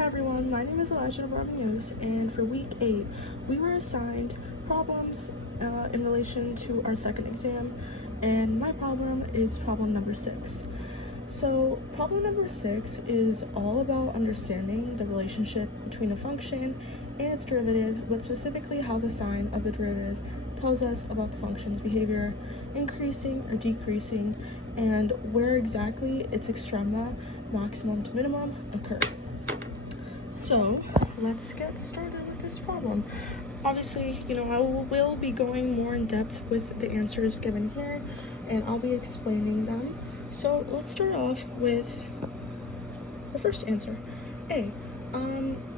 Hi everyone, my name is Elijah, and for week 8, we were assigned problems in relation to our second exam, and my problem is problem number 6. So problem number 6 is all about understanding the relationship between a function and its derivative, but specifically how the sign of the derivative tells us about the function's behavior, increasing or decreasing, and where exactly its extrema, maximum to minimum, occur. So let's get started with this problem. Obviously, I will be going more in depth with the answers given here, and I'll be explaining them. So let's start off with the first answer, A.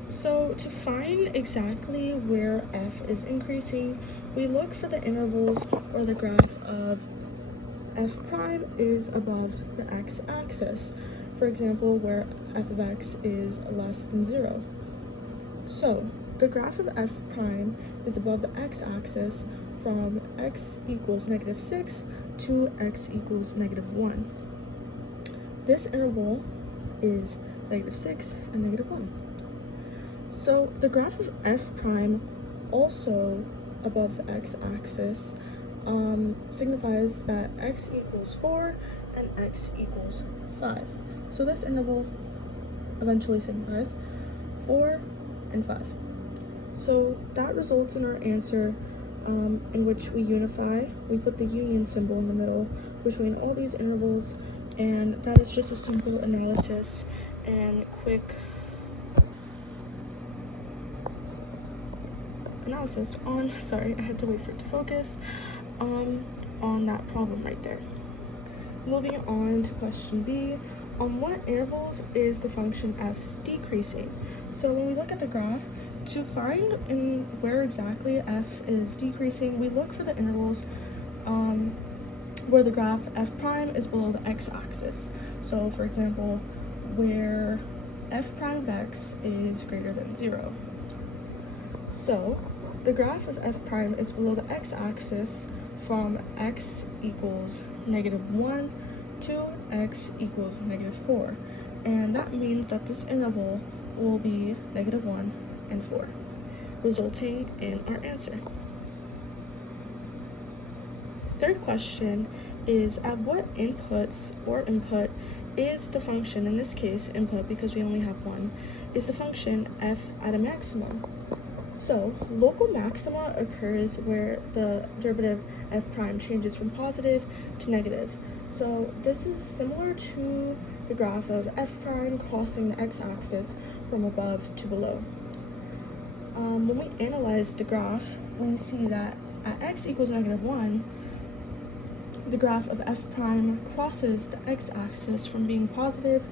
So to find exactly where f is increasing, we look for the intervals or the graph of f prime is above the x-axis. For example, where f of x is less than 0. So the graph of f prime is above the x-axis from x equals -6 to x equals -1. This interval is -6 and -1. So the graph of f prime, also above the x-axis, signifies that x equals 4 and x equals 5. So this interval eventually signifies 4 and 5. So that results in our answer in which we unify. We put the union symbol in the middle between all these intervals, and that is just a simple analysis and quick analysis on, sorry, I had to wait for it to focus, on that problem right there. Moving on to question B, on what intervals is the function f decreasing? So when we look at the graph, to find where exactly f is decreasing, we look for the intervals where the graph f prime is below the x-axis. So for example, where f prime of x is greater than 0. So the graph of f prime is below the x-axis from x equals -1 to x equals -4. And that means that this interval will be -1 and 4, resulting in our answer. Third question is, at what inputs or input is the function, in this case input because we only have one, is the function f at a maximum? So local maxima occurs where the derivative f prime changes from positive to negative. So this is similar to the graph of f prime crossing the x-axis from above to below. When we analyze the graph, we see that at x equals -1, the graph of f prime crosses the x-axis from being positive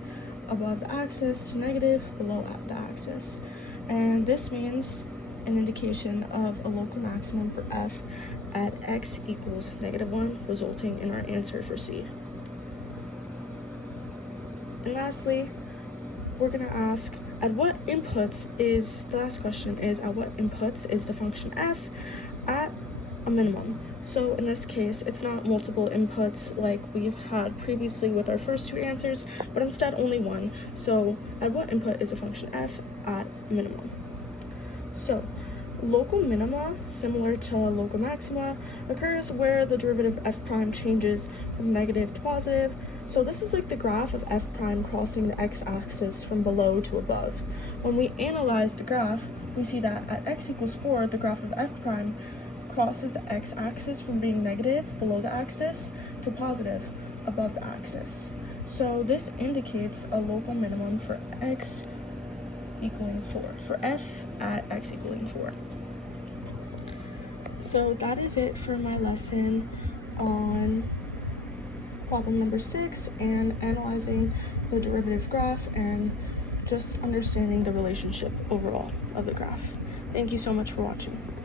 above the axis to negative below the axis. And this means an indication of a local maximum for f at x equals -1, resulting in our answer for C. And lastly, we're going to ask, at what inputs is, the last question is, at what inputs is the function f at a minimum? So in this case, it's not multiple inputs like we've had previously with our first two answers, but instead only one. So at what input is the function f at minimum? So local minima, similar to local maxima, occurs where the derivative f prime changes from negative to positive. So this is like the graph of f prime crossing the x-axis from below to above. When we analyze the graph, we see that at x equals 4, the graph of f prime crosses the x-axis from being negative below the axis to positive above the axis. So this indicates a local minimum for x equaling 4, for f at x equaling 4. So that is it for my lesson on problem number 6 and analyzing the derivative graph and just understanding the relationship overall of the graph. Thank you so much for watching.